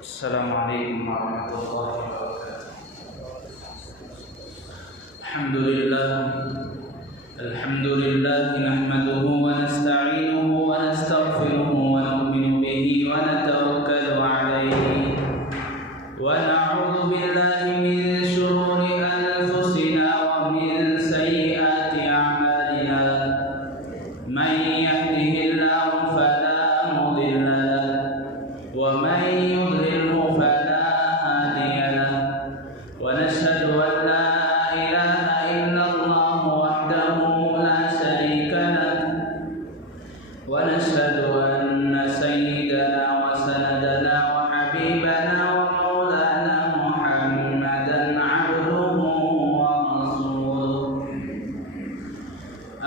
السلام علیکم ورحمۃ اللہ وبرکاتہ۔ الحمد للہ نحمده ونستعینه ونستغفره ونؤمن به ونتوکل علیہ ونعوذ باللہ من شرور انفسنا ومن سیئات اعمالنا، من يهده الله فلا مضل له ومن يضلله فلا هادي له، ونشهد أن لا إله إلا الله وحده لا شريك له، ونشهد أن سيدنا وسندنا وحبيبنا ومولانا محمدا عبده ورسوله.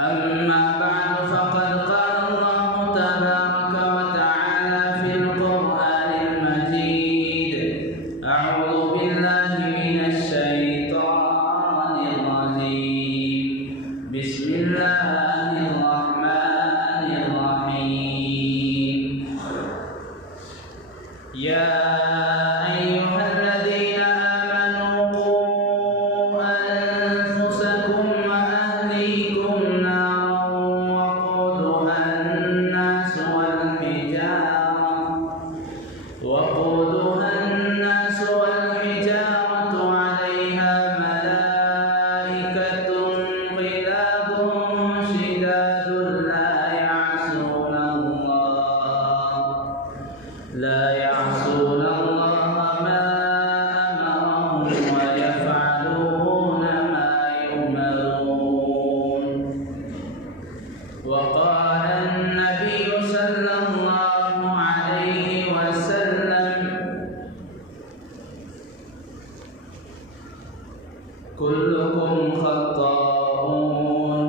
أما بعد فقد قال الله تبارك وتعالى في القرآن المجيد: أعوذ بالله من الشيطان الرجيم، بسم الله الرحمن الرحيم. يا أيها الذين آمنوا قوا أنفسكم وأهليكم نارا وقودها الناس والحجارة عليها ملائكة غلاظ شداد لا يعصون الله ما أمرهم ويفعلون ما يؤمرون. وقال النبي صلى الله عليه وسلم: كلكم خطاؤون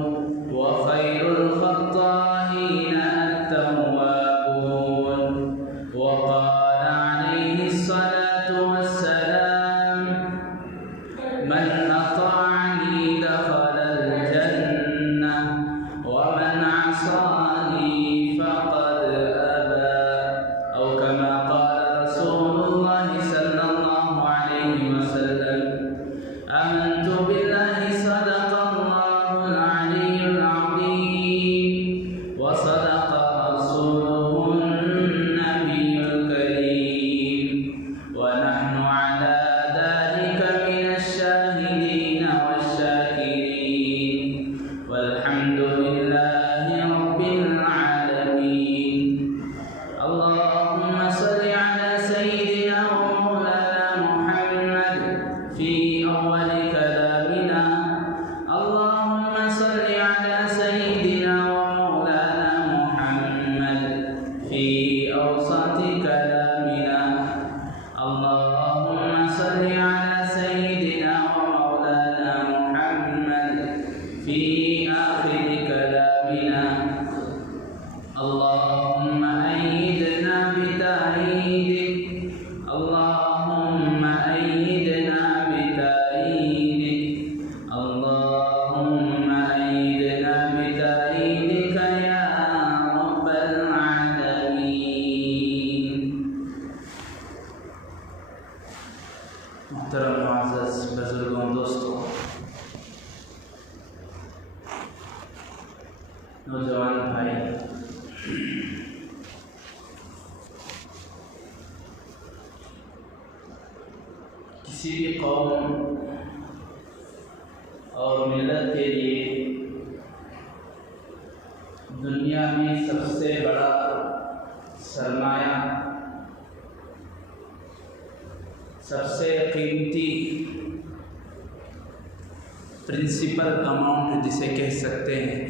وخير الخطائين التوابون. وقال عليه الصلاة والسلام: من أطاعني دخل الجنة ومن عصاني فقد أبى، أو كما قال رسول الله صلى الله عليه وسلم. آمنت بالله صدق الله العلي العظيم وصدق رسوله النبي الكريم، ونحن على ذلك من الشاهدين والشاكرين، والحمد لله رب العالمين. اللهم صل على سيدنا ومولانا محمد في أول كلامنا، اللهم صل على سيدنا ومولانا محمد في أوسط كلامنا، اللهم صل على سيدنا ومولانا محمد في آخر كلامنا. اللهم أيدنا بتأييدك، اللهم أيدنا بتأييدك، اللهم أيدنا بتأييدك يا رب العالمين. محترم معزز بزرگوں، دوستوں، نوجوان بھائی، کسی بھی قوم اور ملت کے لیے دنیا میں سب سے بڑا سرمایہ، سب سے قیمتی پرنسپل اماؤنٹ جسے کہہ سکتے ہیں،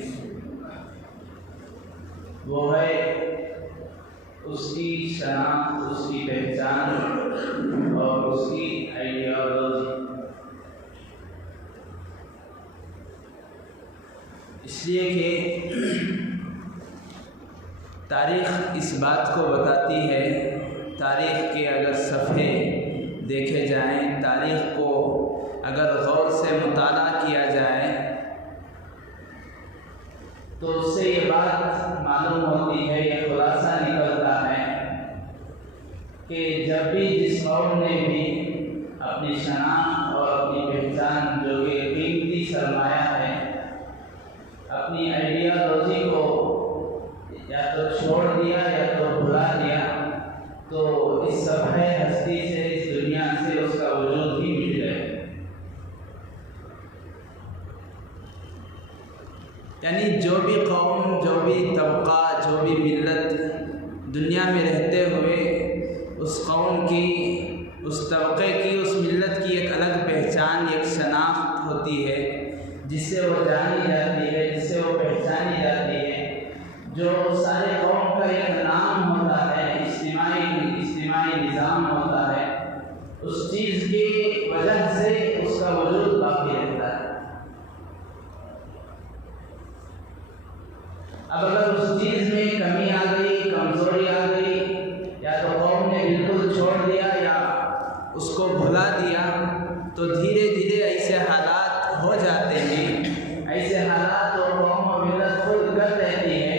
وہ ہے اس کی شناخت، اس کی پہچان اور اس کی آئیڈیالوجی۔ اس لیے کہ تاریخ اس بات کو بتاتی ہے، تاریخ کے اگر صفحے دیکھے جائیں، تاریخ کو اگر غور سے مطالعہ کیا جائے تو اس سے یہ بات معلوم ہوتی ہے، یہ خلاصہ نکلتا ہے کہ جب بھی جس قوم نے بھی اپنی شناخت اور اپنی پہچان جو کہ قیمتی سرمایہ ہے، اپنی آئیڈیالوجی کو یا تو چھوڑ دیا یا تو بھلا دیا، تو اس صفحہ ہستی سے، اس دنیا سے اس کا وجود ہی مٹ جائے۔ یعنی جو بھی قوم، جو بھی طبقہ، جو بھی ملت دنیا میں رہتے ہوئے اس قوم کی، اس طبقے کی، اس ملت کی ایک الگ پہچان، ایک شناخت ہوتی ہے جس سے وہ جانی جاتی ہے، جس سے وہ پہچانی جاتی ہے، جو سارے قوم کا ایک نام ہوتا ہے، اجتماعی نظام ہوتا ہے، اس چیز کی وجہ سے اس کا وجود باقی رہتا ہے۔ اب اگر اس چیز میں کمی آ گئی، کمزوری آ گئی، یا تو قوم نے بالکل چھوڑ دیا یا اس کو بھلا دیا، تو دھیرے دھیرے ایسے حالات ہو جاتے ہیں، ایسے حالات اور قوم و ملت خود کر رہتی ہے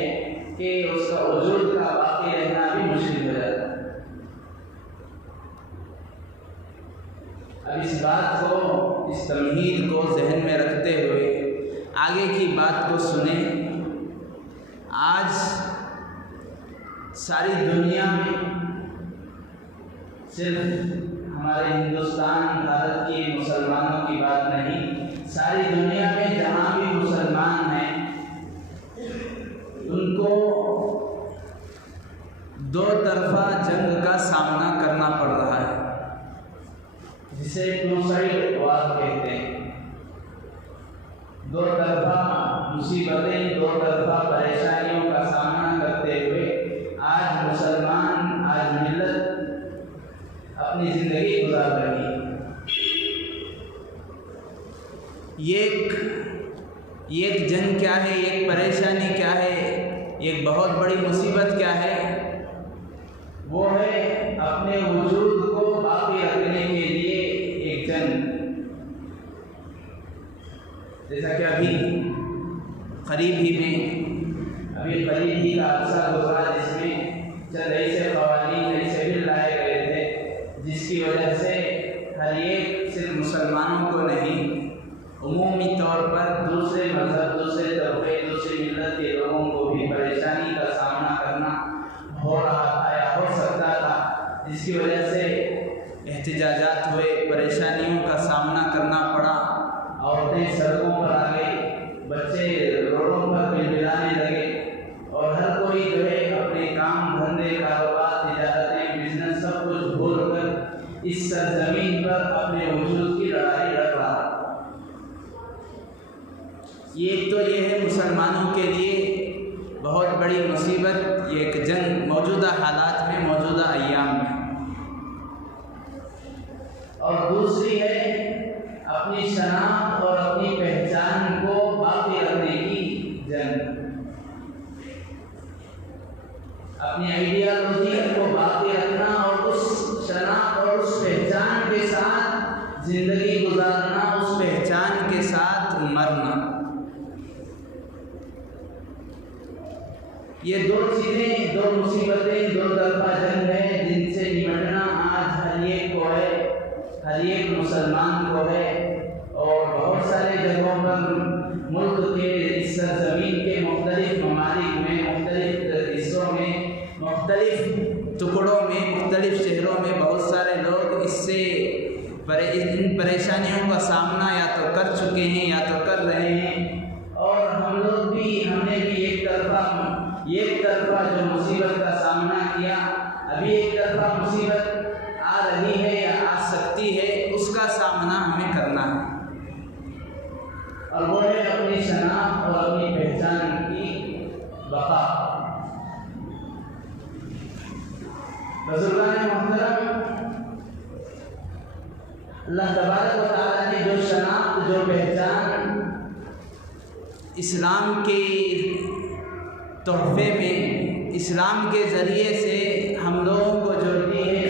کہ اس کا وجود کا باقی رہنا بھی مشکل ہو جاتا ہے۔ اب اس بات کو، اس تمہید کو ذہن میں رکھتے ہوئے آگے کی بات کو سنیں۔ آج ساری دنیا میں، صرف ہمارے ہندوستان، بھارت کی مسلمانوں کی بات نہیں، ساری دنیا میں جہاں بھی مسلمان ہیں ان کو دو طرفہ جنگ کا سامنا کرنا پڑ رہا ہے، جسے ٹو سائیڈ وار کہتے ہیں۔ دو طرفہ مصیبتیں، دو طرفہ پریشانیوں کا سامنا کرتے ہوئے آج مسلمان، آج ملت اپنی زندگی گزار رہی ہے۔ ایک جنگ کیا ہے، ایک پریشانی کیا ہے، ایک بہت بڑی مصیبت کیا ہے؟ وہ ہے اپنے وجود کو باقی رکھنے کے لیے ایک جنگ۔ جیسا کہ ابھی قریب ہی کا عرصہ گزرا جس میں چند ایسے قوانین، ایسے بل لائے گئے تھے جس کی وجہ سے ہر ایک، صرف مسلمانوں کو نہیں، عمومی طور پر دوسرے مذہب، دوسرے طبقے، دوسری ملت کے لوگوں کو بھی پریشانی کا سامنا کرنا ہو رہا تھا یا ہو سکتا تھا، جس کی وجہ سے احتجاجات ہوئے، پریشانیوں کا سامنا کرنا پڑا، عورتیں سڑکوں پر آ گئی، بچے روڈوں پر بلبلانے لگے، اور ہر کوئی جو ہے اپنے کام دھندے، کاروبار، تجارتیں، بزنس سب کچھ بھول کر اس سرزمین پر اپنے وجود کی لڑائی لڑ رہا۔ ایک تو یہ ہے مسلمانوں کے لیے بہت بڑی مصیبت، یہ ایک جنگ موجودہ حالات میں، موجودہ ایام میں، اور دوسری ہے اپنی شناخت اور اپنی پہچان کو باقی رکھنے کی جنگ، اپنی آئیڈیالوجی کو باقی رکھنا اور اس شناخت اور اس پہچان کے ساتھ زندگی گزارنا، اس پہچان کے ساتھ مرنا۔ یہ دو چیزیں، دو مصیبتیں، دو طرفہ جنگ ہے جن سے نمٹنا آج ہر ایک کو ہے، ہر ایک مسلمان کو ہے، اور بہت سارے جگہوں پر ملک کے اس سرزمین کے مختلف ممالک میں، مختلف حصوں میں، مختلف ٹکڑوں میں، مختلف شہروں میں بہت سارے لوگ اس سے ان پریشانیوں کا سامنا یا تو کر چکے ہیں یا تو کر رہے ہیں، اور ہم لوگ بھی، ہم نے بھی ایک طرفہ جو مصیبت کا سامنا کیا، ابھی ایک طرفہ مصیبت آ رہی ہے یا آ سکتی ہے، اس کا سامنا ہمیں کرنا ہے، اور وہ ہے اپنی شناخت اور اپنی پہچان کی بقا۔ بزرگان محترم، اللہ تبارک و تعالیٰ نے جو شناخت، جو پہچان اسلام کے تحفے میں، اسلام کے ذریعے سے ہم لوگوں کو جو دی ہے،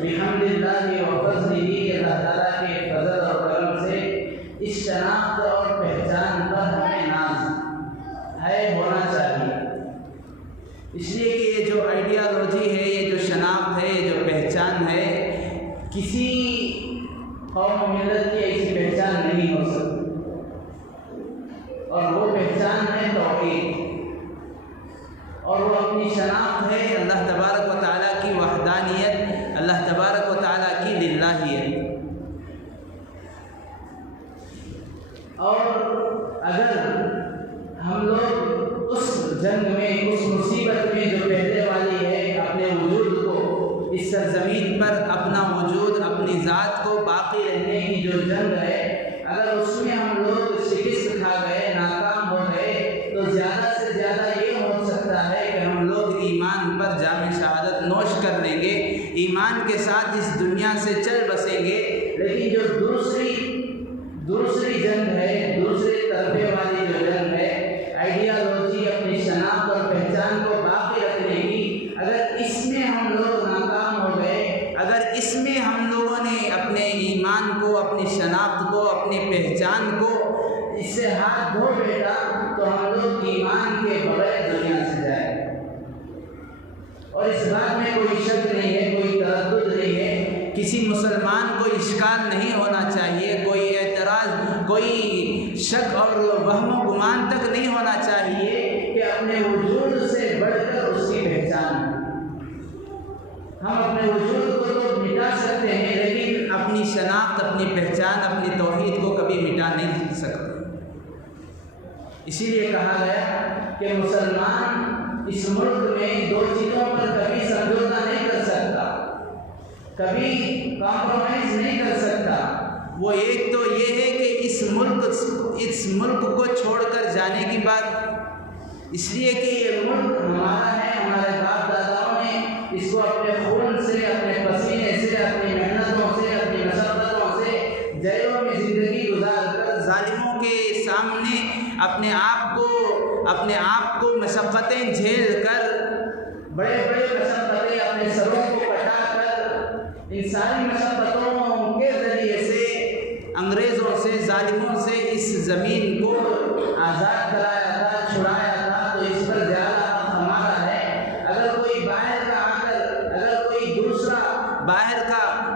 بحمد اللہ و فضلہ، اللہ تعالیٰ کے فضل اور کرم سے اس شناخت اور پہچان پر ہمیں ناز ہے، اس لیے کہ یہ جو آئیڈیالوجی ہے، یہ جو شناخت ہے، یہ جو پہچان ہے، کسی قوم و ملت کی ایسی پہچان نہیں ہو سکتی، اور وہ پہچان ہے توحید، اور وہ اپنی شناخت ہے اللہ تبارک و تعالیٰ کی وحدانیت، اللہ تبارک و تعالیٰ کی للہیت۔ اور اگر ہم لوگ اس جنگ میں، اس مصیبت میں جو پہلے والی ہے، اپنے وجود کو اس سرزمین پر، اپنا وجود، اپنی ذات کو باقی رہنے کی جو جنگ ہے، اگر اس میں ہم لوگ شکست کھا گئے، ناکام ہو گئے، تو زیادہ سے زیادہ یہ ہو سکتا ہے کہ ہم لوگ ایمان پر جام شہادت نوش کر لیں گے، ایمان کے ساتھ اس دنیا سے چل بسیں گے، لیکن جو دوسری جنگ ہے، دوسرے طرفے والی جو جنگ ہے، آئیڈیالوجی، اپنی شناخت اور پہچان کو باقی رکھنے کی، اگر اس میں ہم لوگ ناکام ہو گئے، اگر اس میں ہم لوگوں نے اپنے ایمان کو، اپنی شناخت کو، اپنی پہچان کو اس سے ہاتھ دھو بیٹھا، تو ہم لوگ ایمان کے بغیر دنیا سے جائیں۔ اور اس بات میں کوئی شک نہیں ہے، کوئی تردد نہیں ہے، کسی مسلمان کو اشکال نہیں ہونا چاہیے، کوئی اعتراض، کوئی شک اور وہم و گمان تک نہیں ہونا چاہیے کہ اپنے وجود سے بڑھ کر اس کی پہچان ہے۔ ہم اپنے وجود کو تو مٹا سکتے ہیں، لیکن اپنی شناخت، اپنی پہچان، اپنی توحید کو کبھی مٹا نہیں سکتے۔ اسی لیے کہا گیا کہ مسلمان اس ملک میں دو چیزوں پر کبھی سمجھوتا نہیں کر سکتا، کبھی کمپرومائز نہیں کر سکتا۔ وہ ایک تو یہ ہے کہ اس ملک کو چھوڑ کر جانے کی بات، اس لیے کہ یہ ملک ہمارا ہے، ہمارے باپ داداؤں نے اس کو اپنے خون سے، اپنے پسینے سے، اپنی محنتوں سے، اپنی مشقتوں سے، جیلوں میں زندگی گزار کر، ظالموں کے سامنے اپنے آپ کو مشقتیں جھیل کر، بڑے مشقتیں اپنے سروں کو کٹا کر، ان ساری مشقتوں کے ذریعے سے انگریزوں سے، ظالموں سے اس زمین کو آزاد کرایا تھا، چھڑایا تھا، تو اس پر زیادہ حق ہمارا ہے۔ اگر کوئی باہر کا آ کر،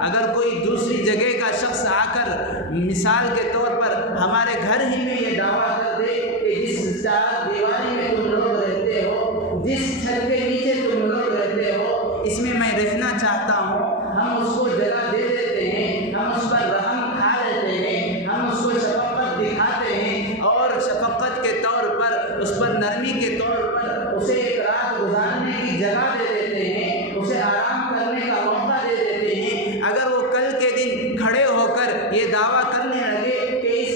اگر کوئی دوسری جگہ کا شخص آ کر مثال کے طور پر ہمارے گھر ہی میں یہ دعویٰ کر دے کہ جس چار دیواری میں تم لوگ رہتے ہو، جس چھت کے نیچے تم لوگ رہتے ہو، اس میں میں رہنا چاہتا ہوں، ہم اس کو جگہ دے دیتے ہیں، ہم اس پر رحم کھا لیتے ہیں، ہم اس کو شفقت دکھاتے ہیں، اور شفقت کے طور پر، اس پر نرمی کے طور پر اسے ایک رات گزارنے کی جگہ دے دیتے ہیں، اسے آرام کرنے کا موقع دے دیتے ہیں۔ اگر وہ کل کے دن کھڑے ہو کر یہ دعویٰ کرنے لگے کہ اس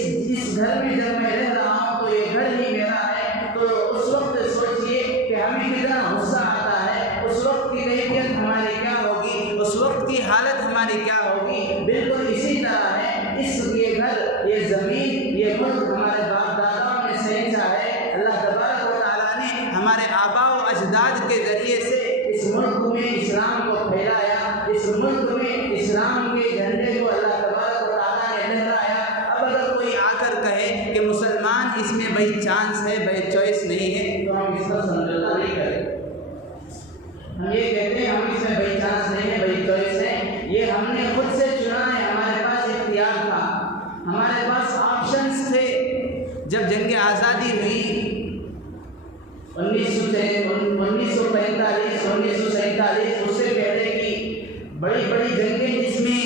گھر میں جب میں رہ رہا ہوں تو یہ گھر ہی میرا ہے، تو اس وقت سوچئے کہ ہمیں کتنا غصہ آتا ہے، اس وقت کی کیفیت ہماری کیا ہوگی، اس وقت کی حالت ہماری کیا ہوگی۔ بالکل اسی طرح ہے، یہ گھر، یہ زمین، یہ ملک ہمارے باپ داداؤں نے سینچا ہے، اللہ تبارک و تعالیٰ نے ہمارے آباء و اجداد کے ذریعے سے اس ملک میں اسلام کو پھیلایا، اس ملک میں اسلام کے جھنڈے کو اللہ تبارک و تعالیٰ نے لہرایا۔ اب اگر کوئی آ کر کہے کہ مسلمان اس میں بائی چانس ہے، بائی چوائس نہیں ہے، تو ہم اس کا سمجھوتا نہیں کریں۔ ہم یہ کہتے ہیں ہم اس میں بائی چانس نہیں ہے، بائی چوائس ہے، یہ ہم نے خود سے چنا ہے، ہمارے پاس اختیار تھا، ہمارے پاس آپشنز تھے۔ جب جنگ آزادی ہوئی 1945 1947، اس سے پہلے کی بڑی جنگیں جس میں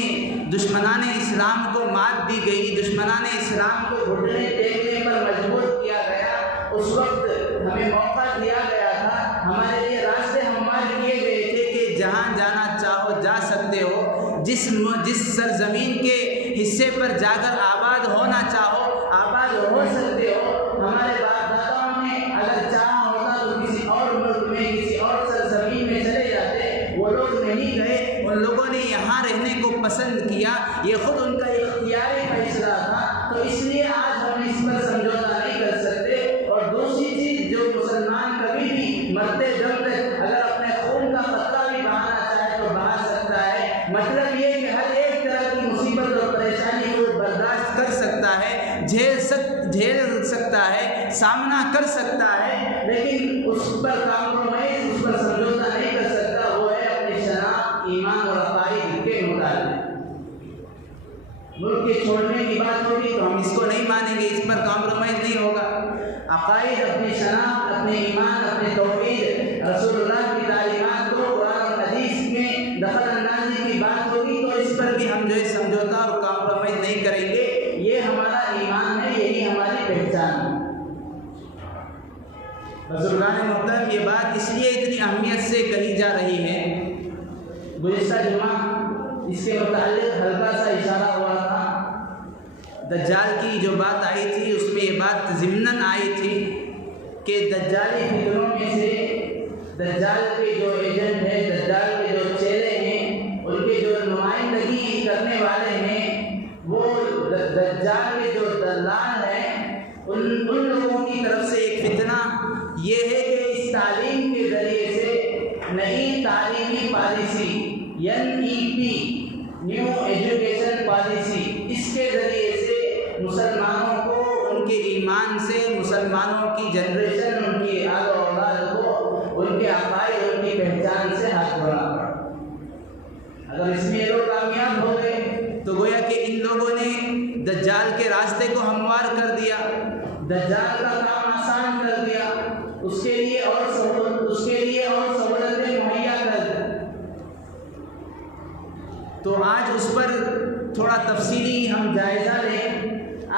دشمنان اسلام کو مات دی گئی، دشمنان اسلام کو گھٹنے ٹیکنے پر مجبور کیا گیا، اس وقت ہمیں موقع دیا گیا تھا، ہمارے لیے راستے ہموار کیے گئے تھے کہ جہاں جانا چاہو جا سکتے ہو، جس سرزمین کے حصے پر جا کر آباد ہونا چاہو آباد ہو سکتے ہو۔ ہمارے باپ داداؤں نے اگر چاہا ہوتا تو کسی اور ملک میں، کسی اور سرزمین میں چلے جاتے، وہ لوگ نہیں گئے، ان لوگوں نے یہاں رہنے کو پسند کیا، یہ خود ان کا اختیاری فیصلہ تھا، تو اس لیے آج ہم اس پر سمجھوتا نہیں کر سکتے۔ اور دوسری چیز، جو مسلمان کبھی بھی مرتے دم تک اگر اپنے خون کا قطرہ بھی بہانا چاہے تو بہا سکتا ہے، مطلب یہ کہ ہر ایک طرح کی مصیبت اور پریشانی کو برداشت کر سکتا ہے، جھیل سکتا ہے، سامنا کر سکتا ہے، لیکن اس پر کمپرومائز، اس پر سمجھوتا نہیں کر سکتا، وہ ہے اپنی شناخت، ایمان اور عقائد کے مطابق۔ ملک کے چھوڑنے کی بات ہوگی تو ہم اس کو نہیں مانیں گے، اس پر کمپرومائز نہیں ہوگا۔ عقائد، اپنی شناخت، اپنے ایمان، اپنے توحید، رسول اللہ کی تعلیمات کو قرآن اور حدیث میں دخل اندازی کی بات ہوگی تو اس پر بھی ہم جو ہے سمجھوتا اور کمپرومائز نہیں کریں گے۔ یہ ہمارا ایمان ہے، یہی ہماری پہچان ہے۔ بزرگان محترم، یہ بات اس لیے اتنی اہمیت سے کہی جا رہی ہے، گزشتہ جمعہ اس کے متعلق ہلکا سا اشارہ ہوا تھا۔ دجال کی جو بات آئی تھی اس میں یہ بات ضمناً آئی تھی کہ دجالی فتنوں میں سے دجال کے جو ایجنٹ ہیں، دجال کے جو چہرے ہیں، ان کے جو نمائندگی کرنے والے ہیں، وہ دجال کے جو دلال ہیں، ان لوگوں کی طرف سے ایک فتنہ یہ ہے کہ اس تعلیم کے ذریعے سے نئی تعلیمی policy NEP، new education policy, اس کے ذریعے سے مسلمانوں کو ان کے ایمان سے، مسلمانوں کی جنریشن، ان کی آل و اولاد کو ان کے عقائد، ان کی پہچان سے ہاتھ دھونا پڑا۔ اگر اس میں یہ لوگ کامیاب ہو گئے تو گویا کہ ان لوگوں نے دجال کے راستے کو ہموار کر دیا، دجال کا کام آسان کر دیا، اس کے لیے اور سہولتیں مہیا کر دی۔ تو آج اس پر تھوڑا تفصیلی ہم جائزہ لیں،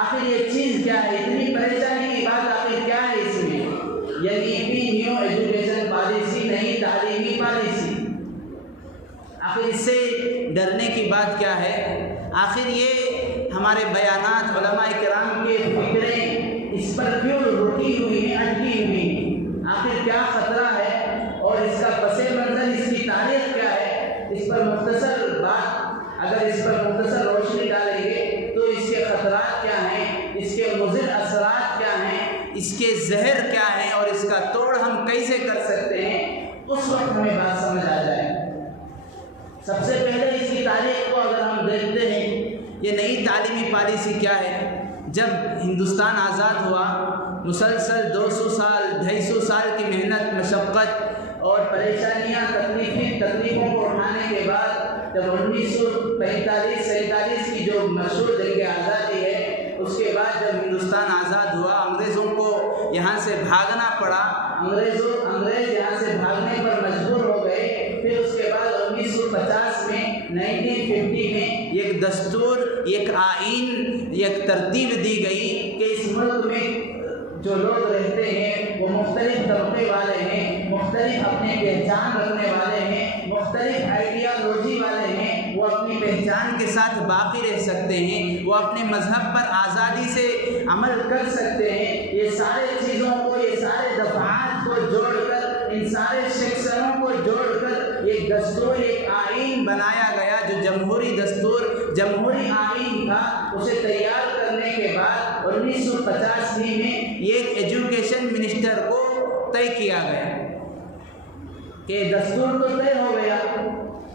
آخر یہ چیز کیا ہے، اتنی پریشانی کی بات آخر کیا ہے اس میں؟ NEP، نیو ایجوکیشن پالیسی، نئی تعلیمی پالیسی، آخر اس سے ڈرنے کی بات کیا ہے؟ آخر یہ ہمارے بیانات، علماء کرام کے فکریں اس پر کیوں رکی ہوئی ہیں، اٹکی ہوئی ہیں؟ آخر کیا خطرہ ہے اور اس کا پس منظر، اس کی تاریخ کیا ہے؟ اس پر مختصر بات، اگر اس پر مختصر روشنی ڈالیں گے تو اس کے خطرات کیا ہیں، اس کے مضر اثرات کیا ہیں، اس کے زہر کیا ہیں اور اس کا توڑ ہم کیسے کر سکتے ہیں، اس وقت ہمیں بات سمجھ آ جائے۔ سب سے پہلے اس کی تاریخ کو اگر ہم دیکھتے ہیں، یہ نئی تعلیمی پالیسی کیا ہے؟ جب ہندوستان آزاد ہوا، مسلسل 200 سال 250 سال کی محنت، مشقت اور پریشانیاں، تکلیفوں کو اٹھانے کے بعد جب 1945-47 کی جو مشہور جنگ آزادی ہے، اس کے بعد جب ہندوستان آزاد ہوا، انگریزوں کو یہاں سے بھاگنا پڑا، انگریز یہاں سے بھاگنے پر مجبور ہو گئے۔ پھر اس کے بعد 1950 میں 1950 میں ایک دستور، ایک آئین، ایک ترتیب دی گئی کہ اس ملک میں جو لوگ رہتے ہیں وہ مختلف طبقے والے ہیں، مختلف اپنی پہچان رکھنے والے ہیں، مختلف آئیڈیالوجی والے ہیں، وہ اپنی پہچان کے ساتھ باقی رہ سکتے ہیں، وہ اپنے مذہب پر آزادی سے عمل کر سکتے ہیں۔ یہ سارے چیزوں کو، یہ سارے دفعات کو جوڑ کر، ان سارے سیکشنوں کو جوڑ کر ایک دستور، ایک آئین بنایا گیا جو جمہوری دستور، جمہوری آئین تھا۔ اسے تیار کرنے کے بعد 1985 میں ایک ایجوکیشن منسٹر کو طے کیا گیا کہ دستور تو طے ہو گیا،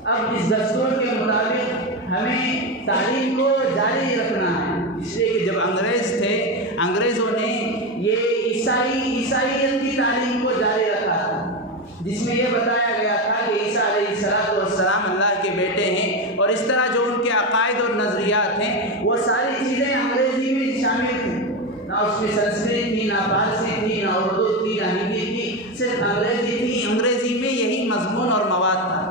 اب اس دستور کے مطابق ہمیں تعلیم کو جاری رکھنا ہے۔ اس لیے کہ جب انگریز تھے، انگریزوں نے یہ عیسائیت کی تعلیم کو جاری رکھا تھا، جس میں یہ بتایا گیا تھا کہ عیسیٰ علیہ السلام اللہ کے بیٹے ہیں، اور اس طرح جو ان کے عقائد اور نظریات ہیں وہ ساری چیزیں انگریزی میں شامل تھیں، نہ اس میں سنسکرت تھی، نہ فارسی تھی، نہ اردو تھی، نہ ہندی تھی، صرف انگریزی تھی۔ انگریزی میں یہی مضمون اور مواد تھا۔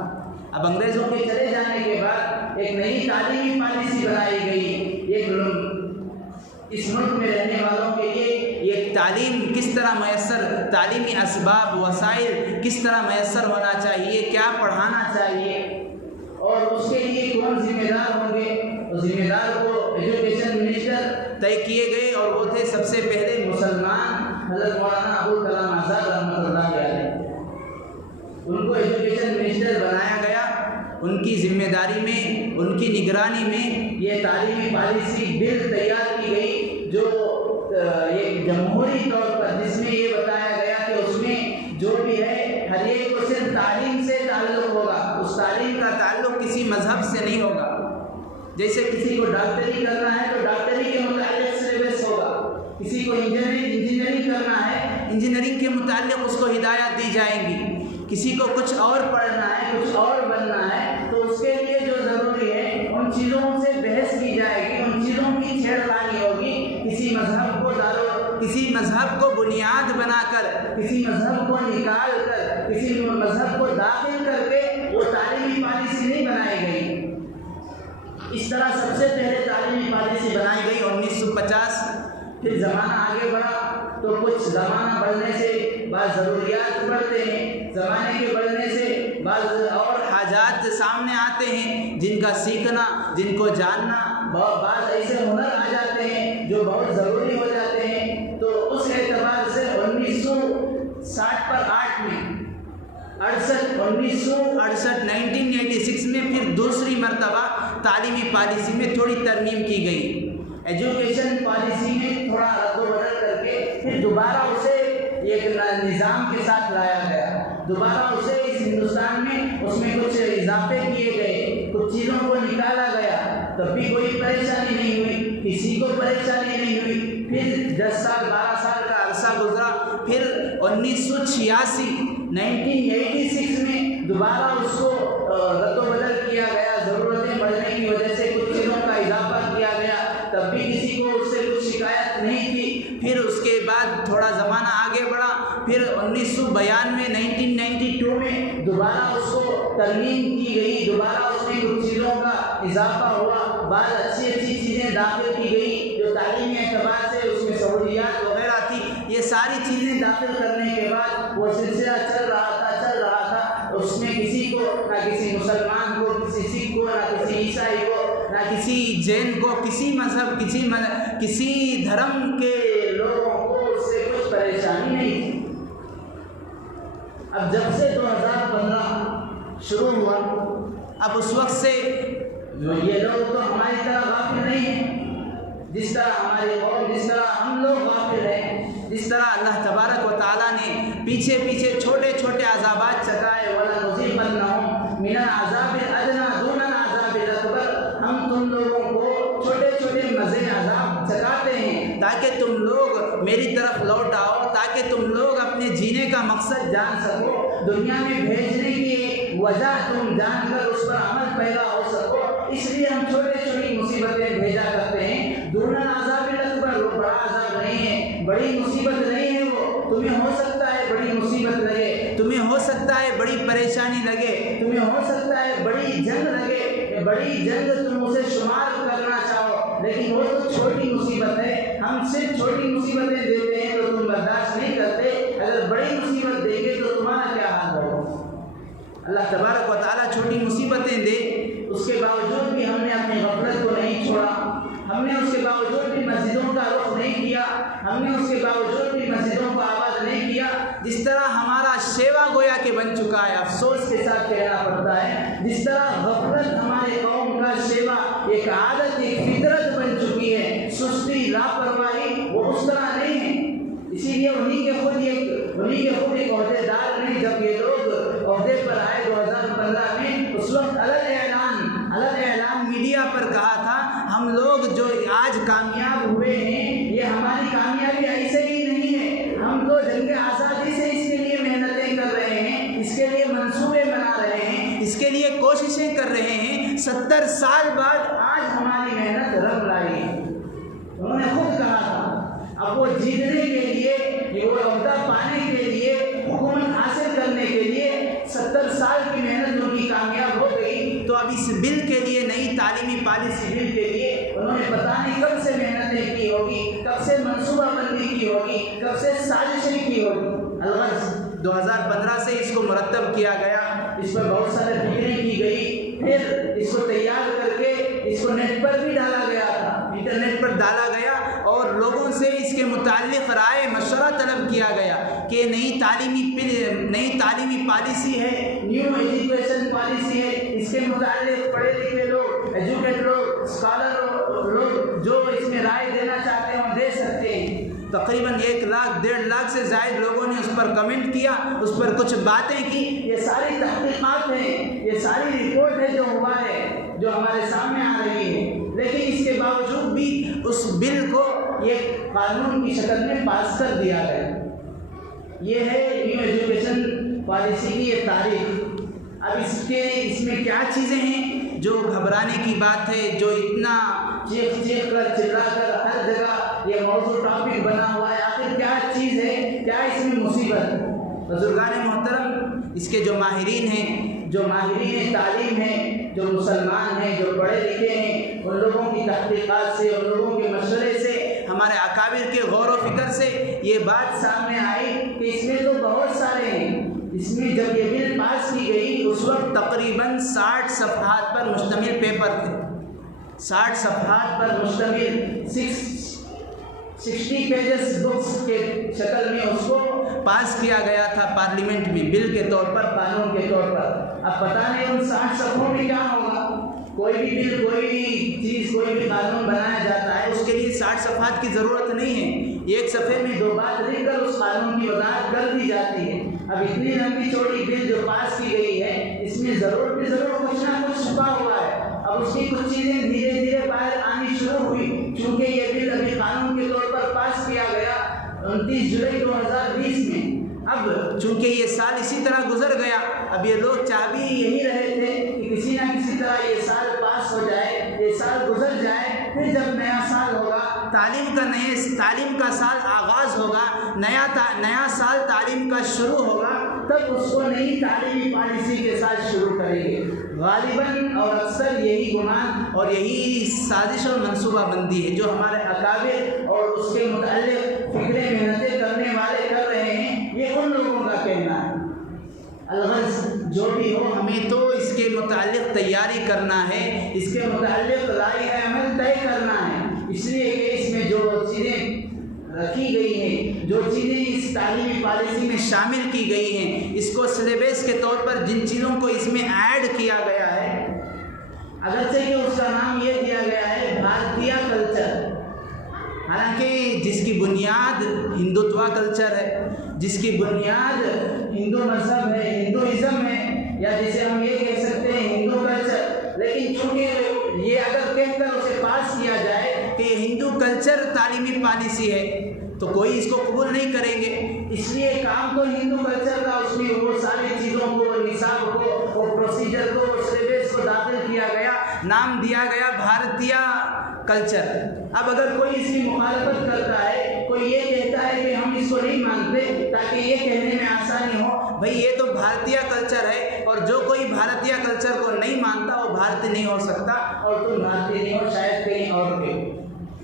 اب انگریزوں کے چلے جانے کے بعد ایک نئی تعلیمی پالیسی بنائی گئی، اس ملک میں رہنے والوں کے لیے یہ تعلیم کس طرح میسر، تعلیمی اسباب، وسائل کس طرح میسر ہونا چاہیے، کیا پڑھانا چاہیے، اور اس کے لیے کون ذمہ دار ہوں گے۔ تو ذمہ دار کو ایجوکیشن منسٹر طے کیے گئے، اور وہ تھے سب سے پہلے مسلمان حضرت مولانا ابو کلام آزاد رحمۃ اللہ علیہ۔ ان کو ایجوکیشن منسٹر بنایا گیا۔ ان کی ذمہ داری میں، ان کی نگرانی میں یہ تعلیمی پالیسی بل تیار کی گئی، جو ایک جمہوری طور پر، جس میں یہ بتایا گیا کہ اس میں جو بھی ہے ہر ایک کو صرف تعلیم سے تعلق ہوگا، اس تعلیم کا تعلق کسی مذہب سے نہیں ہوگا۔ جیسے کسی کو ڈاکٹری کرنا ہے تو ڈاکٹری کے متعلق سلیبس ہوگا، کسی کو انجینئرنگ کرنا ہے، انجینئرنگ کے متعلق اس کو ہدایات دی جائیں گی، کسی کو کچھ اور پڑھنا ہے، کچھ اور بننا ہے، تو اس کے لیے جو ضروری ہے ان چیزوں سے بحث کی جائے گی، ان چیزوں کی چھیڑخانی ہوگی۔ کسی مذہب کو بنیاد بنا کر، کسی مذہب کو نکال کر، کسی مذہب کو داخل کر کے وہ تعلیمی پالیسی نہیں بنائی گئی۔ اس طرح سب سے پہلے تعلیمی پالیسی بنائی گئی 1950۔ پھر زمانہ آگے بڑھا تو کچھ زمانہ بڑھنے سے بعض ضروریات بڑھتے ہیں، زمانے کے بڑھنے سے بعض اور حاجات سامنے آتے ہیں جن کا سیکھنا، جن کو جاننا، بعض ایسے ہنر آ جاتے ہیں جو بہت ضروری ہو جاتے ہیں۔ تو اس اعتبار سے 1968 میں پھر دوسری مرتبہ تعلیمی پالیسی میں تھوڑی ترمیم کی گئی، ایجوکیشن پالیسی میں تھوڑا رد و بدل کر کے پھر دوبارہ اسے ایک نظام کے ساتھ لایا گیا، دوبارہ اسے اس ہندوستان میں اس میں کچھ اضافے کیے گئے، کچھ چیزوں کو نکالا گیا، تب بھی کوئی پریشانی نہیں ہوئی، کسی کو پریشانی نہیں ہوئی۔ پھر 10 سال 12 سال کا عرصہ گزرا، پھر 1986 میں دوبارہ اس کو رد و بدل کیا گیا، ضرورتیں بڑھنے کی وجہ سے کچھ چیزوں کا اضافہ کیا گیا، تب بھی کسی کو اس سے کچھ شکایت نہیں تھی۔ پھر اس کے بعد تھوڑا زمانہ آگے بڑھا، پھر 1992 میں دوبارہ اس کو ترمیم کی گئی، دوبارہ اس میں کچھ چیزوں کا اضافہ ہوا، بعض اچھی چیزیں داخل کی گئی جو تعلیمی اعتبار سے اس میں سہولیات وغیرہ تھی۔ یہ ساری چیزیں داخل کرنے کے بعد وہ سلسلہ چل رہا تھا، اس میں کسی کو، نہ کسی مسلمان کو، کسی سکھ کو، نہ کسی عیسائی کو، نہ کسی جین کو، کسی مذہب، کسی دھرم کے لوگوں کو اس سے کچھ پریشانی نہیں تھی۔ اب جب سے 2015 شروع ہوا، اب اس وقت سے یہ لوگ تو ہماری طرح غافل نہیں ہیں، جس طرح ہماری قوم، جس طرح ہم لوگ غافل ہیں، جس طرح اللہ تبارک و تعالیٰ نے پیچھے چھوٹے چھوٹے عذابات چکائے، وَلَنُذِيقَنَّهُم مِّنَ الْعَذَابِ الْأَدْنَىٰ دُونَ الْعَذَابِ الْأَكْبَرِ، ہم تم لوگوں کو چھوٹے مزے عذاب چکاتے ہیں تاکہ تم لوگ میری طرف لوٹ آؤ، تاکہ تم لوگ اپنے جینے کا مقصد جان سکو، دنیا میں بھیجنے کی وجہ تم جان کر اس پر عمل پیدا ہو سکو، اس لیے ہم چھوٹی مصیبتیں بھیجا کرتے ہیں۔ دون العذاب الاکبر، وہ بڑا عذاب نہیں ہے، بڑی مصیبت نہیں ہے، وہ تمہیں ہو سکتا ہے بڑی مصیبت لگے، تمہیں ہو سکتا ہے بڑی پریشانی لگے، تمہیں ہو سکتا ہے بڑی جنگ لگے، بڑی جنگ تم اسے شمار کرنا چاہو، لیکن وہ تو چھوٹی مصیبت ہے۔ ہم صرف چھوٹی مصیبتیں دیتے ہیں تو تم برداشت نہیں کرتے، اگر بڑی مصیبت دیں گے تو تمہارا کیا حال ہوگا؟ اللہ تبارک و تعالیٰ چھوٹی مصیبتیں دے، اس کے باوجود بھی ہم نے اپنی غفلت کو نہیں چھوڑا، ہم نے اس کے باوجود بھی مسجدوں کا رخ نہیں کیا، ہم نے اس کے باوجود بھی مسجدوں کو آباد نہیں کیا۔ جس طرح ہمارا شیوا گویا کہ بن چکا ہے، افسوس کے ساتھ کہنا پڑتا ہے، جس طرح غفلت ہمارے قوم کا شیوا ایک عادت، ایک فطرت بن چکی ہے، سستی، لاپرواہی وہ اس طرح نہیں ہے۔ اسی لیے انہی کے خود ایک عہدے دار نے جب یہ لوگ عہدے پر آئے 2015 میں، اس وقت علن اعلان میڈیا پر کہا تھا، ہم لوگ جو آج کامیاب ہوئے ہیں یہ ہماری کامیابی ایسے ہی نہیں ہے، ہم تو جنگ آزادی سے اس کے لیے محنتیں کر رہے ہیں، اس کے لیے منصوبے بنا رہے ہیں، اس کے لیے کوششیں کر رہے ہیں، 70 سال بعد آج ہماری محنت رنگ لائی ہے۔ انہوں نے خود کہا تھا، اب وہ جیتنے کے لیے، وہ عہدہ پانے کے لیے، حکومت حاصل کرنے کے لیے 70 سال کی محنت ان کی کامیاب ہو گئی، تو اب اس بل کے لیے، نئی تعلیمی پالیسی بل کے لیے انہوں نے پتہ نہیں کب سے محنتیں کی ہوگی، کب سے منصوبہ بندی کی ہوگی، کب سے سازشیں کی ہوگی۔ الغرض 2015 سے اس کو مرتب کیا گیا، اس پر بہت سارے فکریں کی گئی، پھر اس کو تیار کر کے اس کو نیٹ پر بھی ڈالا گیا تھا، انٹرنیٹ پر ڈالا گیا، اور لوگوں سے اس کے متعلق رائے مشورہ طلب کیا گیا کہ نئی تعلیمی پالیسی ہے، نیو ایجوکیشن پالیسی ہے، اس کے متعلق پڑھے لکھے لوگ، ایجوکیٹ لوگ، اسکالر لوگ جو اس میں رائے دینا چاہتے ہیں وہ دے سکتے ہیں۔ تقریباً 1 لاکھ 1.5 لاکھ سے زائد لوگوں نے اس پر کمنٹ کیا، اس پر کچھ باتیں کی۔ یہ ساری تحقیقات ہیں، یہ ساری رپورٹ ہے جو ہوا ہے، جو ہمارے سامنے آ رہی ہے، لیکن اس کے باوجود بھی اس بل کو ایک قانون کی شکل میں پاس کر دیا گیا۔ یہ ہے نیو ایجوکیشن پالیسی کی یہ تاریخ۔ اب اس میں کیا چیزیں ہیں جو گھبرانے کی بات ہے، جو اتنا چیخ کر چلا کر ہر جگہ یہ موضوع ٹاپک بنا ہوا ہے؟ آخر کیا چیز ہے، کیا اس میں مصیبت ہے؟ بزرگان محترم، اس کے جو ماہرین ہیں، جو ماہرین تعلیم ہیں، جو مسلمان ہیں، جو پڑھے لکھے ہیں، ان لوگوں کی تحقیقات سے، ان لوگوں کے مشورے سے، ہمارے اکابر کے غور و فکر سے یہ بات سامنے آئی کہ اس میں تو بہت سارے ہیں۔ اس میں جب یہ بل پاس کی گئی اس وقت تقریباً 60 صفحات پر مشتمل پیپر تھے، 60 صفحات پر مشتمل 60 پیجز بکس کے شکل میں اس کو پاس کیا گیا تھا پارلیمنٹ میں، بل کے طور پر، قانون کے طور پر۔ اب پتہ نہیں ان 60 صفحوں میں کیا ہوگا۔ کوئی بھی بل، کوئی بھی چیز، کوئی بھی قانون بنایا جاتا ہے، اس کے لیے 60 صفحات کی ضرورت نہیں ہے، ایک صفحے میں 2 بات لکھ کر اس قانون کی وضاحت کر دی جاتی ہے۔ اب اتنی لمبی چوڑی بل جو پاس کی گئی ہے، اس میں ضرور کچھ نہ کچھ چھپا ہوا ہے۔ اب اس کی کچھ چیزیں دھیرے دھیرے باہر آنی شروع ہوئی، چونکہ یہ بل ابھی قانون کے طور پر پاس کیا گیا 29 جولائی 2020 میں۔ اب چونکہ یہ سال اسی طرح گزر گیا، اب یہ لوگ چاہ بھی یہی رہے تھے کہ کسی نہ کسی طرح یہ سال پاس ہو جائے، یہ سال گزر جائے، پھر جب نیا سال ہوگا، تعلیم کا سال آغاز ہوگا، نیا سال تعلیم کا شروع ہوگا، تب اس کو نئی تعلیمی پالیسی کے ساتھ شروع کریں گے۔ غالباً اور اکثر یہی گمان اور یہی سازش اور منصوبہ بندی ہے جو ہمارے اکابر اور اس کے متعلق فکریں محنتیں کرنے والے کر رہے ہیں، یہ ان لوگوں کا کہنا ہے۔ الغرض جو بھی ہو، ہمیں تو اس کے متعلق تیاری کرنا ہے، اس کے متعلق رائے عمل طے کرنا ہے۔ اس لیے کہ اس میں جو چیزیں رکھی گئی ہیں، جو چیزیں اس تعلیمی پالیسی میں شامل کی گئی ہیں، اس کو سلیبس کے طور پر جن چیزوں کو اس میں ایڈ کیا گیا ہے، اگرچہ کہ اس کا نام یہ دیا گیا ہے بھارتیہ کلچر، حالانکہ جس کی بنیاد ہندوتوا کلچر ہے، جس کی بنیاد ہندو مذہب ہے، ہندوازم ہے، یا جسے ہم یہ کہہ سکتے ہیں ہندو کلچر، لیکن چونکہ یہ اگر کہہ کر اسے پاس کیا جائے کہ یہ ہندو کلچر تعلیمی پالیسی ہے تو کوئی اس کو قبول نہیں کریں گے۔ اس لیے کام تو ہندو کلچر کا، اس میں وہ ساری چیزوں کو، نصاب کو، اور پروسیجر کو، سلیبس کو داخل کیا گیا، نام دیا گیا بھارتیہ کلچر۔ اب اگر کوئی اس کی مخالفت کرتا ہے، کوئی یہ کہتا ہے کہ ہم اس کو نہیں مانتے، تاکہ یہ کہنے میں آسانی ہو، بھئی یہ تو بھارتیہ کلچر ہے، اور جو کوئی بھارتیہ کلچر کو نہیں مانتا وہ بھارتی نہیں ہو سکتا، اور تم بھارتی نہیں ہو، شاید کہیں اور کے،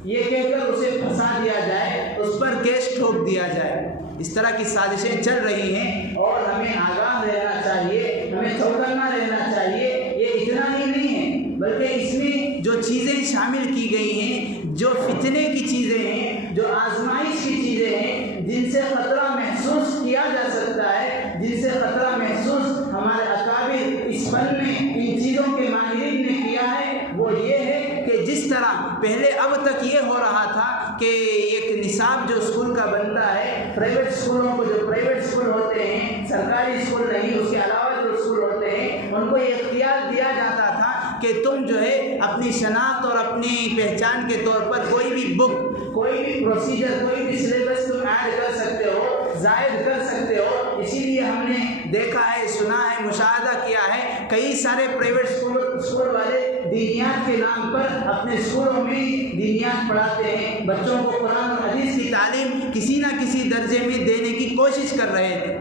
یہ کہہ کر اسے پھنسا دیا جائے، اس پر کیس ٹھوک دیا جائے۔ اس طرح کی سازشیں چل رہی ہیں، اور ہمیں آگاہ رہنا چاہیے، ہمیں چوکنا رہنا چاہیے۔ یہ اتنا ہی نہیں ہے، بلکہ اس میں جو چیزیں شامل کی گئی ہیں، جو فتنے کی چیزیں ہیں، جو آزمائش کی چیزیں ہیں، جن سے خطرہ محسوس کیا جا سکتا ہے، جن سے خطرہ محسوس ہمارے اکابر اس فن میں ان چیزوں کے ماہرین نے کیا ہے، وہ یہ ہے کہ جس طرح پہلے اب تک یہ ہو رہا تھا کہ ایک نصاب جو اسکول کا بنتا ہے، پرائیویٹ اسکولوں کو، جو پرائیویٹ اسکول ہوتے ہیں، سرکاری اسکول نہیں، اس کے علاوہ جو اسکول ہوتے ہیں، ان کو یہ اختیار دیا جاتا تھا کہ تم جو ہے اپنی شناخت اور اپنی پہچان کے طور پر کوئی بھی بک، کوئی بھی پروسیجر، کوئی بھی سلیبس تم ایڈ کر سکتے ہو، زائد کر سکتے ہو۔ اسی لیے ہم نے دیکھا ہے، سنا ہے، مشاہدہ کیا ہے، کئی سارے پرائیویٹ اسکول والے دینیات کے نام پر اپنے اسکولوں میں دینیات پڑھاتے ہیں، بچوں کو قرآن اور حدیث کی تعلیم کسی نہ کسی درجے میں دینے کی کوشش کر رہے تھے۔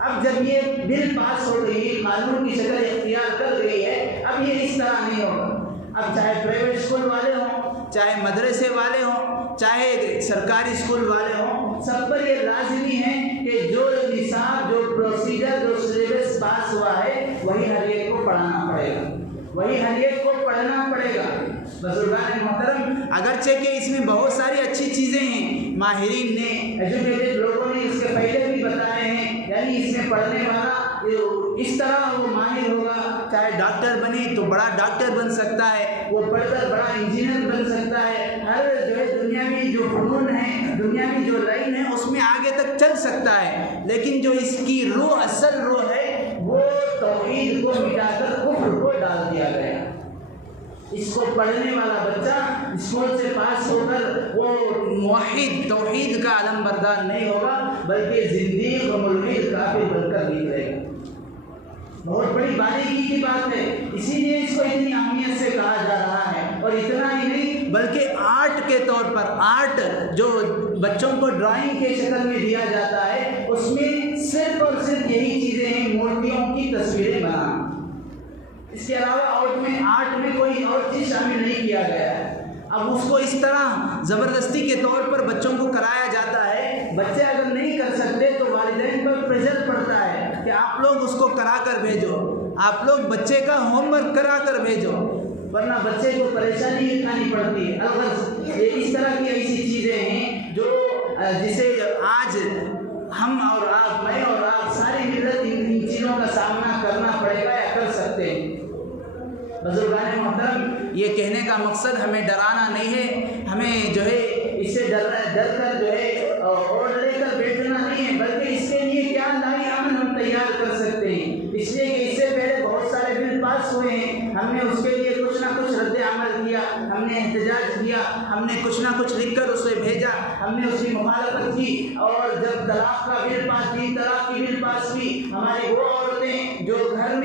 اب جب یہ بل پاس ہو گئی، قانون کی شکل اختیار کر گئی ہے، اب یہ اس طرح نہیں ہوگا۔ اب چاہے پرائیویٹ اسکول والے ہوں، چاہے مدرسے والے ہوں، چاہے سرکاری اسکول والے ہوں، سب پر یہ لازمی ہے کہ جو نصاب، جو پروسیجر، جو سلیبس پاس ہوا ہے، وہی ہر ایک کو پڑھانا پڑے گا، وہی ہر ایک کو پڑھنا پڑے گا۔ بزرگان محترم، اگرچہ کہ اس میں بہت ساری اچھی چیزیں ہیں، ماہرین نے، ایجوکیٹڈ لوگوں نے اس کے فائدے بھی بتائے ہیں، یعنی اس میں پڑھنے والا اس طرح وہ ماہر ہوگا، چاہے ڈاکٹر بنے تو بڑا ڈاکٹر بن سکتا ہے، وہ پڑھ کر بڑا انجینئر بن سکتا ہے، ہر جو ہے دنیاوی جو فنون ہیں، دنیاوی جو لائن ہے، اس میں آگے تک چل سکتا ہے۔ لیکن جو اس کی روح، اصل روح ہے، وہ توحید کو مٹا کر کفر کو ڈال دیا گیا۔ اس کو پڑھنے والا بچہ اسکول سے پاس ہو کر وہ موحد توحید کا علم بردار نہیں ہوگا، بلکہ زندیق و ملحد کافر بن کر نکلے گا۔ بہت بڑی باریکی کی بات ہے، اسی لیے اس کو اتنی اہمیت سے کہا جا رہا ہے۔ اور اتنا ہی نہیں بلکہ آرٹ کے طور پر، آرٹ جو بچوں کو ڈرائنگ کے شکل میں دیا جاتا ہے، اس میں صرف اور صرف یہی چیزیں ہیں، مورتیوں کی تصویریں بنانا۔ اس کے علاوہ آرٹ میں کوئی اور چیز شامل نہیں کیا گیا ہے۔ اب اس کو اس طرح زبردستی کے طور پر بچوں کو کرایا جاتا ہے، بچے اگر نہیں کر سکتے تو والدین پر پریشر پڑتا ہے کہ آپ لوگ اس کو کرا کر بھیجو، آپ لوگ بچے کا ہوم ورک کرا کر بھیجو، ورنہ بچے کو پریشانی اٹھانی پڑتی ہے۔ الغرض یہ اس طرح کی ایسی چیزیں ہیں جو جسے آج ہم اور آپ، میں اور آپ، ساری ملت ان چیزوں کا سامنا کرنا پڑے گا یا کر سکتے ہیں۔ بزرگان محترم، یہ کہنے کا مقصد ہمیں ڈرانا نہیں ہے، ہمیں جو ہے اس سے ڈر کر جو ہے اور لے کر بیٹھنا نہیں ہے، بلکہ اس کے لیے کیا نئی عمل ہم تیار کر سکتے ہیں۔ اس لیے کہ اس سے پہلے بہت سارے بل پاس ہوئے ہیں، ہم نے اس کے لیے کچھ نہ کچھ رد عمل کیا، ہم نے احتجاج کیا، ہم نے کچھ نہ کچھ لکھ کر اسے بھیجا، ہم نے اس کی مخالفت کی۔ اور جب طلاق کا بل پاس، 3 طلاق کی بل پاس ہوئی، ہماری وہ عورتیں جو گھر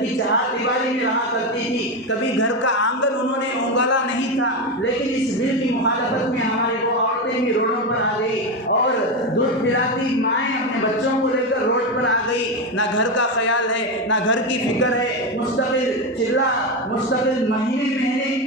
کی چہار دیواری میں رہا کرتی تھی، کبھی گھر کا آنگن انہوں نے اگالا نہیں تھا، لیکن اس بل کی مخالفت میں ہماری وہ عورتیں بھی روڈوں پر آ گئی، اور دودھ پلاتی مائیں اپنے بچوں کو لے کر روڈ پر آ گئی، نہ گھر کا خیال ہے، نہ گھر کی فکر ہے، مستقل چلا، مستقل مہینے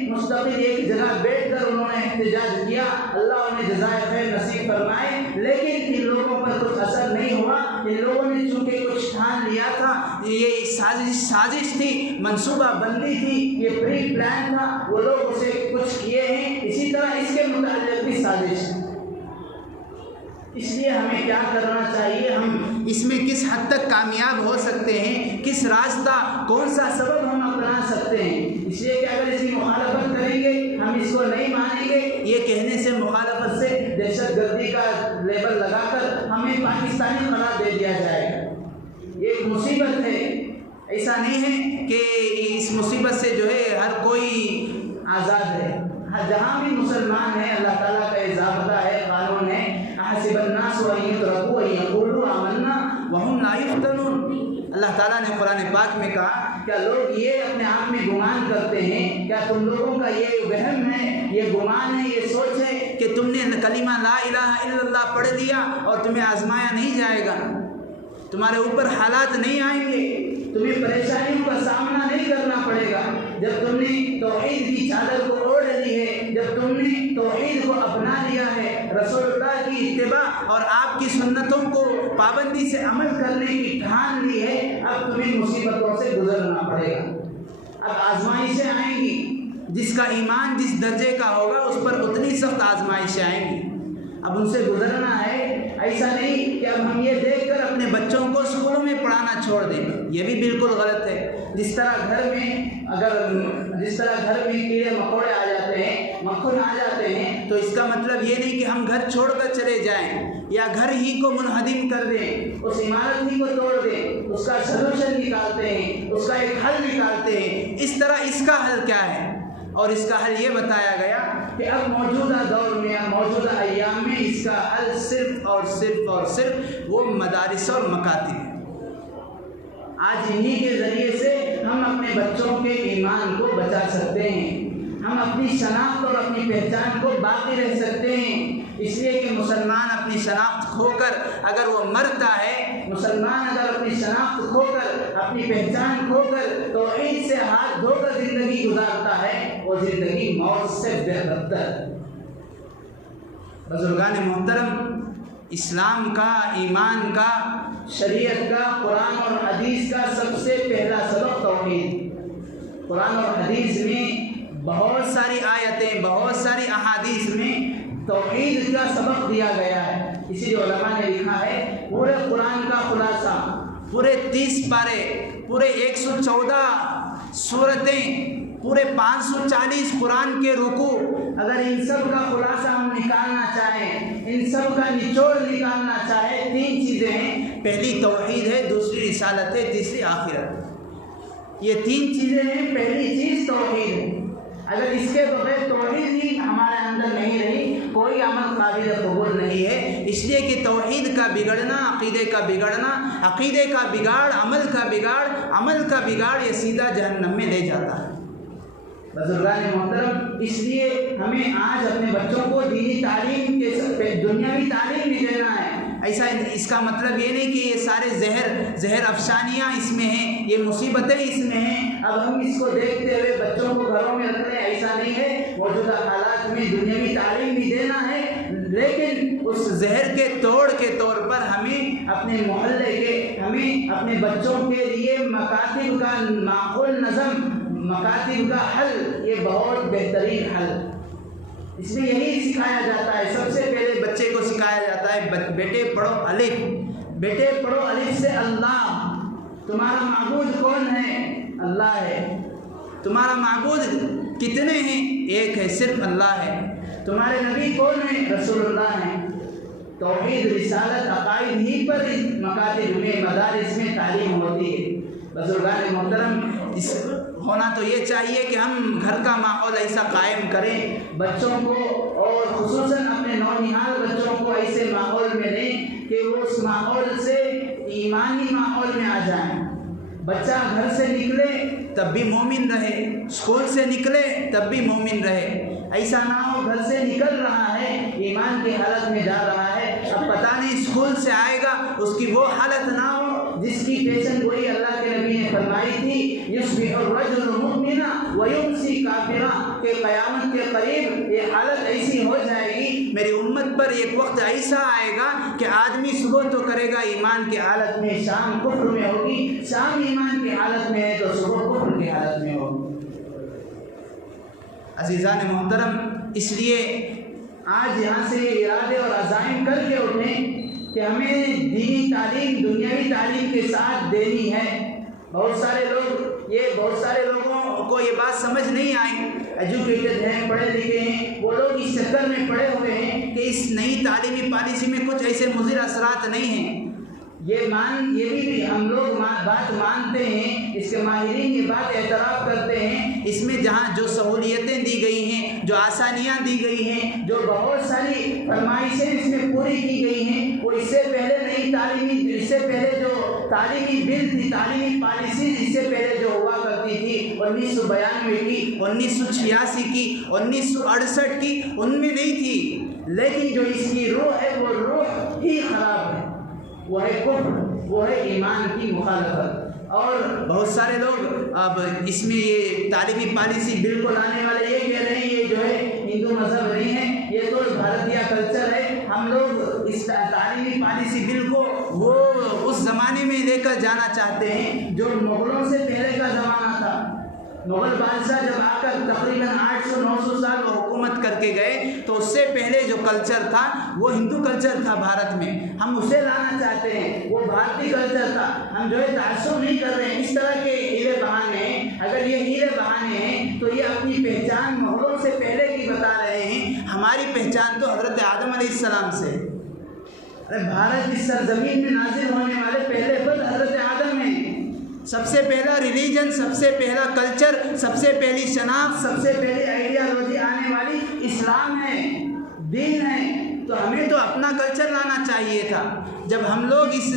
مستقل ایک جگہ بیٹھ کر انہوں نے احتجاج کیا۔ اللہ انہیں جزائے خیر نصیب فرمائے، لیکن ان لوگوں پر کچھ اثر نہیں ہوا۔ ان لوگوں نے چونکہ کچھ ٹھان لیا تھا، یہ سازش تھی، منصوبہ بندی تھی، یہ پری پلان تھا، وہ لوگ اسے کچھ کیے ہیں، اسی طرح اس کے متعلق بھی سازش ہے۔ اس لیے ہمیں کیا کرنا چاہیے، ہم اس میں کس حد تک کامیاب ہو سکتے ہیں، کس راستہ، کون سا سبب ہم اپنا سکتے ہیں۔ اس لیے کہ اگر اس کی مخالفت کریں گے، ہم اس کو نہیں مانیں گے، یہ کہنے سے، مخالفت سے دہشت گردی کا لیبل لگا کر ہمیں پاکستانی قرار دے دیا جائے گا۔ یہ ایک مصیبت ہے، ایسا نہیں ہے کہ اس مصیبت سے جو ہے ہر کوئی آزاد ہے۔ جہاں بھی مسلمان ہیں، اللہ تعالیٰ کا ضابطہ ہے، قانون ہے، احسب الناس ان یترکوا ان یقولوا آمنا وهم لا یفتنون۔ اللہ تعالیٰ نے قرآن پاک میں کہا، کیا لوگ یہ اپنے آپ میں گمان کرتے ہیں، کیا تم لوگوں کا یہ وہم ہے، یہ گمان ہے، یہ سوچ ہے کہ تم نے کلمہ لا الہ الا اللہ پڑھ لیا اور تمہیں آزمایا نہیں جائے گا، تمہارے اوپر حالات نہیں آئیں گے، تمہیں پریشانیوں کا سامنا نہیں کرنا پڑے گا۔ جب تم نے توحید کی چادر کو اوڑھ لی ہے، جب تم نے توحید کو اپنا لیا ہے، رسول اللہ کی اتباع اور آپ کی سنتوں کو پابندی سے عمل کرنے کی ٹھان لی ہے، اب تمہیں مصیبتوں سے گزرنا پڑے گا، اب آزمائشیں آئیں گی۔ جس کا ایمان جس درجے کا ہوگا اس پر اتنی سخت آزمائشیں آئیں گی، اب ان سے گزرنا ہے۔ ایسا نہیں کہ اب ہم یہ دیکھ کر اپنے بچوں کو اسکولوں میں پڑھانا چھوڑ دیں، یہ بھی بالکل غلط ہے۔ جس طرح گھر میں کیڑے مکوڑے آ جاتے ہیں، مکھن آ جاتے ہیں، تو اس کا مطلب یہ نہیں کہ ہم گھر چھوڑ کر چلے جائیں یا گھر ہی کو منہدم کر دیں، اس عمارت ہی کو توڑ دیں، اس کا سلوشن نکالتے ہیں، اس کا ایک حل نکالتے ہیں۔ اس طرح اس کا حل کیا ہے؟ اور اس کا حل یہ بتایا گیا کہ اب موجودہ دور میں، موجودہ ایام میں اس کا حل صرف اور صرف وہ مدارس اور مکاتب ہیں۔ آج انہی کے ذریعے سے ہم اپنے بچوں کے ایمان کو بچا سکتے ہیں، ہم اپنی شناخت اور اپنی پہچان کو باقی رہ سکتے ہیں۔ اس لیے کہ مسلمان اپنی شناخت کھو کر اگر وہ مرتا ہے، مسلمان اگر اپنی شناخت کھو کر، اپنی پہچان کھو کر توحید سے ہاتھ دھو کر زندگی گزارتا ہے، وہ زندگی موت سے بہتر۔ بزرگان محترم، اسلام کا، ایمان کا، شریعت کا، قرآن اور حدیث کا سب سے پہلا سبق توحید۔ قرآن اور حدیث میں بہت ساری آیتیں، بہت ساری احادیث میں توحید کا سبق دیا گیا ہے۔ اسی لیے علماء نے لکھا ہے، پورے قرآن کا خلاصہ، پورے 30 پارے، پورے 114 سورتیں، پورے 540 قرآن کے رکوع، اگر ان سب کا خلاصہ ہم نکالنا چاہیں، ان سب کا نچوڑ نکالنا چاہیں، 3 چیزیں ہیں۔ پہلی توحید ہے، دوسری رسالت ہے، تیسری آخرت۔ یہ 3 چیزیں ہیں۔ پہلی چیز توحید ہے۔ اگر اس کے بغیر توحید ہی ہمارے اندر نہیں رہی، کوئی عمل قابل قبول نہیں ہے۔ اس لیے کہ توحید کا بگڑنا، عقیدے کا بگڑنا، عقیدے کا بگاڑ، عمل کا بگاڑ، عمل کا بگاڑ یہ سیدھا جہنم میں لے جاتا ہے۔ بزرگان محترم، اس لیے ہمیں آج اپنے بچوں کو دینی تعلیم کے دنیاوی تعلیم بھی دینا ہے۔ ایسا اس کا مطلب یہ نہیں کہ یہ سارے زہر افسانیاں اس میں ہیں، یہ مصیبتیں اس میں ہیں، اب ہم اس کو دیکھتے ہوئے بچوں کو گھروں میں رکھ لیں، ایسا نہیں ہے۔ موجودہ حالات میں دنیاوی تعلیم بھی دینا ہے، لیکن اس زہر کے توڑ کے طور پر ہمیں اپنے محلے کے، ہمیں اپنے بچوں کے لیے مکاتب کا معقول نظم، مکاتب کا حل، یہ بہت بہترین حل۔ اس میں یہی سکھایا جاتا ہے، سب سے پہلے بچے کو سکھایا جاتا ہے بیٹے پڑھو الف، بیٹے پڑھو الف سے اللہ، تمہارا معبود کون ہے؟ اللہ ہے۔ تمہارا معبود کتنے ہیں؟ ایک ہے، صرف اللہ ہے۔ تمہارے نبی کون ہیں؟ رسول اللہ ہیں۔ توحید، رسالت، عقائد ہی پر مکاتب میں، مدارس میں تعلیم ہوتی ہے۔ بزرگان محترم، اس ہونا تو یہ چاہیے کہ ہم گھر کا ماحول ایسا قائم کریں، بچوں کو اور خصوصاً اپنے نونہال بچوں کو ایسے ماحول میں دیں کہ وہ اس ماحول سے ایمانی ماحول میں آ جائیں۔ بچہ گھر سے نکلے تب بھی مومن رہے، اسکول سے نکلے تب بھی مومن رہے۔ ایسا نہ ہو گھر سے نکل رہا ہے، ایمان کی حالت میں جا رہا ہے، اب پتہ نہیں اسکول سے آئے گا، اس کی وہ حالت نہ ہو جس کی پیشن گوئی اللہ کے نبی نے فرمائی تھی، یصبح الرجل مؤمنا ویمسی کافرا، کہ قیامت کے قریب یہ حالت ایسی ہو جائے گی، میری امت پر ایک وقت ایسا آئے گا کہ آدمی صبح تو کرے گا ایمان کی حالت میں، شام کفر میں ہوگی، شام ایمان کی حالت میں ہے تو صبح کفر کی حالت میں ہوگی۔ عزیزان محترم، اس لیے آج یہاں سے ارادے اور عزائم کر کے اٹھیں کہ ہمیں دینی تعلیم دنیاوی تعلیم کے ساتھ دینی ہے۔ بہت سارے لوگوں کو یہ بات سمجھ نہیں آئی، ایجوکیٹڈ ہیں، پڑھے لکھے ہیں، وہ لوگ اس چکر میں پڑے ہوئے ہیں کہ اس نئی تعلیمی پالیسی میں کچھ ایسے مضر اثرات نہیں ہیں۔ یہ بھی ہم لوگ بات مانتے ہیں، اس کے ماہرین یہ بات اعتراف کرتے ہیں، اس میں جہاں جو سہولیتیں دی گئی ہیں، جو آسانیاں دی گئی ہیں، جو بہت ساری فرمائشیں اس میں پوری کی گئی ہیں، وہ اس سے پہلے اس سے پہلے جو تعلیمی بل تھی، تعلیمی پالیسی اس سے پہلے جو ہوا کرتی تھی 1992 کی، 1986 کی، 1968 کی، ان میں نہیں تھی، لیکن جو اس کی روح ہے وہ روح ہی خراب ہے، وہ ہے کفر، وہ ہے ایمان کی مخالفت۔ اور بہت سارے لوگ اب اس میں یہ تعلیمی پالیسی بالکل لانے والے یہ کہہ رہے ہیں یہ جو ہے ہندو مذہب نہیں ہے، یہ تو بھارتیہ کلچر ہے، ہم لوگ اس تعلیمی پالیسی بل کو وہ اس زمانے میں لے کر جانا چاہتے ہیں جو مغلوں سے پہلے کا زمانہ تھا۔ مغل بادشاہ جب آ کر تقریباً 800-900 سال وہ حکومت کر کے گئے تو اس سے پہلے جو کلچر تھا وہ ہندو کلچر تھا بھارت میں، ہم اسے لانا چاہتے ہیں، وہ بھارتی کلچر تھا، ہم جو ہے تعصب نہیں کر رہے ہیں۔ اس طرح کے ہیلے بہانے ہیں، اگر یہ ہیلے بہانے ہیں تو یہ اپنی پہچان مغلوں سے پہلے کی بتا رہے ہیں، ہماری پہچان تو حضرت آدم علیہ السلام سے۔ بھارت کی سرزمین میں نازل ہونے والے پہلے فرد حضرت آدم ہیں۔ سب سے پہلا ریلیجن، سب سے پہلا کلچر، سب سے پہلی شناخت، سب سے پہلی آئیڈیالوجی آنے والی اسلام ہے، دین ہے، تو ہمیں تو اپنا کلچر لانا چاہیے تھا۔ جب ہم لوگ اس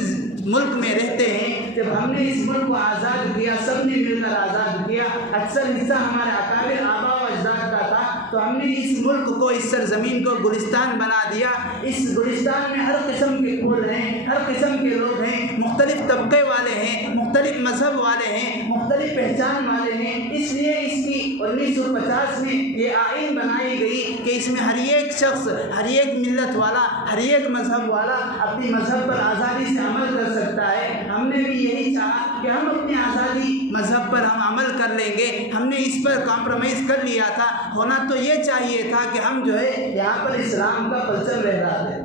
ملک میں رہتے ہیں، جب ہم نے اس ملک کو آزاد کیا، سب نے مل کر آزاد کیا، اکثر حصہ ہمارے اکابر آبا و اجداد کا تھا، تو ہم نے اس ملک کو، اس سرزمین کو گلستان بنا دیا۔ اس گلستان میں ہر قسم کے پھول ہیں، ہر قسم کے لوگ ہیں، مختلف طبقے والے ہیں، مختلف مذہب والے ہیں، مختلف پہچان والے ہیں، اس لیے اس کی 1950 میں یہ آئین بنائی گئی کہ اس میں ہر ایک شخص، ہر ایک ملت والا، ہر ایک مذہب والا اپنی مذہب پر آزادی سے عمل کر سکتا ہے۔ ہم نے بھی یہی چاہا کہ ہم اپنی آزادی مذہب پر ہم عمل کر لیں گے، ہم نے اس پر کمپرومائز کر لیا تھا۔ ہونا تو یہ چاہیے تھا کہ ہم جو ہے یہاں پر اسلام کا پرچم لہرا دیں۔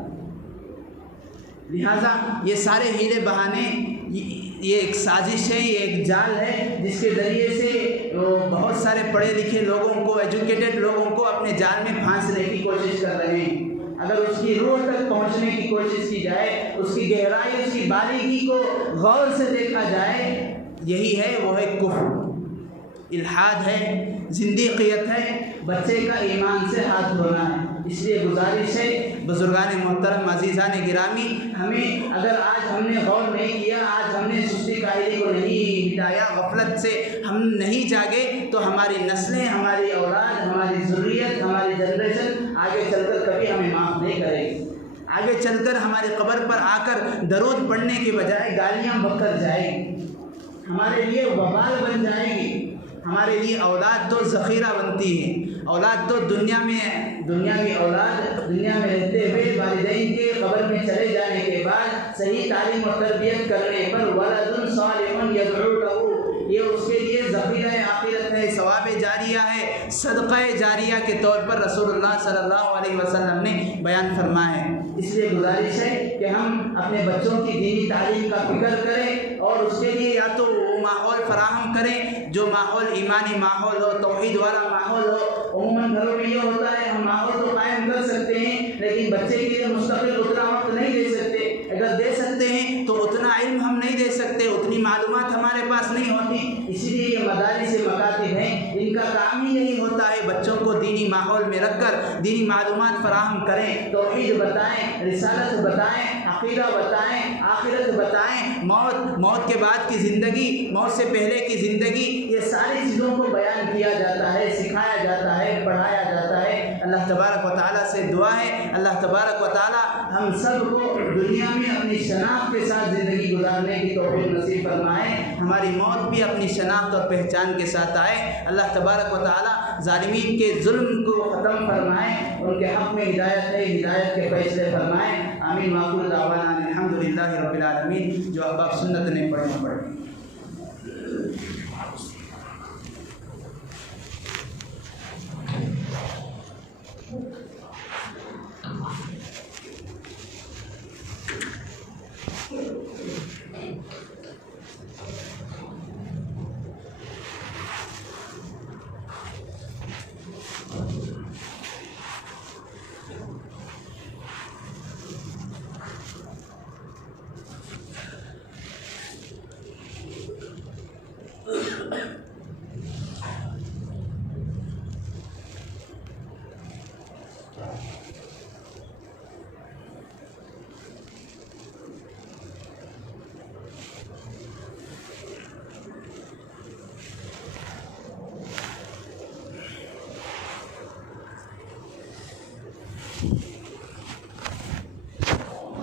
لہٰذا یہ سارے ہیلے بہانے، یہ ایک سازش ہے، یہ ایک جال ہے جس کے ذریعے سے بہت سارے پڑھے لکھے لوگوں کو، ایجوکیٹڈ لوگوں کو اپنے جال میں پھانسنے کی کوشش کر رہے ہیں۔ اگر اس کی روح تک پہنچنے کی کوشش کی جائے، اس کی گہرائی، اس کی باریکی کو غور سے دیکھا جائے، یہی ہے، وہ ہے کفر۔ الحاد ہے، زندیقیت ہے، بچے کا ایمان سے ہاتھ دھونا ہے۔ اس لیے گزارش ہے بزرگان محترم، عزیزان گرامی، ہمیں اگر آج ہم نے غور نہیں کیا، آج ہم نے سستی کاہلی کو نہیں مٹایا، غفلت سے ہم نہیں جاگے، تو ہماری نسلیں، ہماری اولاد، ہماری ذریت، ہماری جنریشن آگے چل کر کبھی ہمیں معاف نہیں کرے گی۔ آگے چل کر ہماری قبر پر آ کر درود پڑھنے کے بجائے گالیاں بک کر جائے گی، ہمارے لیے وبال بن جائے گی۔ ہمارے لیے اولاد تو ذخیرہ بنتی ہے، اولاد تو دنیا کی اولاد دنیا میں رہتے ہوئے والدین کے قبر میں چلے جانے کے بعد صحیح تعلیم اور تربیت کرنے پر ولد صالح یدعو لہ، یہ اس کے لیے ذخیرہ آخرت ہے، ثواب جاریہ ہے، صدقہ جاریہ کے طور پر رسول اللہ صلی اللہ علیہ وسلم نے بیان فرمایا ہے۔ اس لیے گزارش ہے کہ ہم اپنے بچوں کی دینی تعلیم کا فکر کریں اور اس کے لیے یا تو وہ ماحول فراہم کریں جو ماحول ایمانی ماحول ہو، توحید والا ماحول ہو۔ عموماً گھروں میں یہ ہوتا ہے ہم ماحول تو قائم کر سکتے ہیں لیکن بچے کے لیے مستقل اتنا وقت نہیں دے سکتے، اگر دے سکتے ہیں تو اتنا علم ہم نہیں دے سکتے، اتنی معلومات ہمارے پاس نہیں ہوتی۔ اسی لیے یہ مدارس مکاتب ہیں، ان کا کام ہی یہی ہوتا ہے بچوں کو دینی ماحول میں رکھ کر دینی معلومات فراہم کریں، توحید بتائیں، رسالت بتائیں، عقیدہ بتائیں، آخرت بتائیں، موت کے بعد کی زندگی، موت سے پہلے کی زندگی، یہ ساری چیزوں کو بیان کیا جاتا ہے، سکھایا جاتا ہے، پڑھایا جاتا ہے۔ اللہ تبارک و تعالیٰ سے دعا ہے اللہ تبارک و تعالیٰ ہم سب کو دنیا میں اپنی شناخت کے ساتھ زندگی گزارنے کی توفیق نصیب فرمائے، ہماری موت بھی اپنی شناخت اور پہچان کے ساتھ آئے۔ اللہ تبارک و تعالیٰ ظالمین کے ظلم کو ختم فرمائے، ان کے حق میں ہدایت ہے، ہدایت کے فیصلے فرمائے۔ آمین وآخر دعوانا الحمدللہ رب العالمین۔ جو احباب سنت نے پڑھنا پڑھیں۔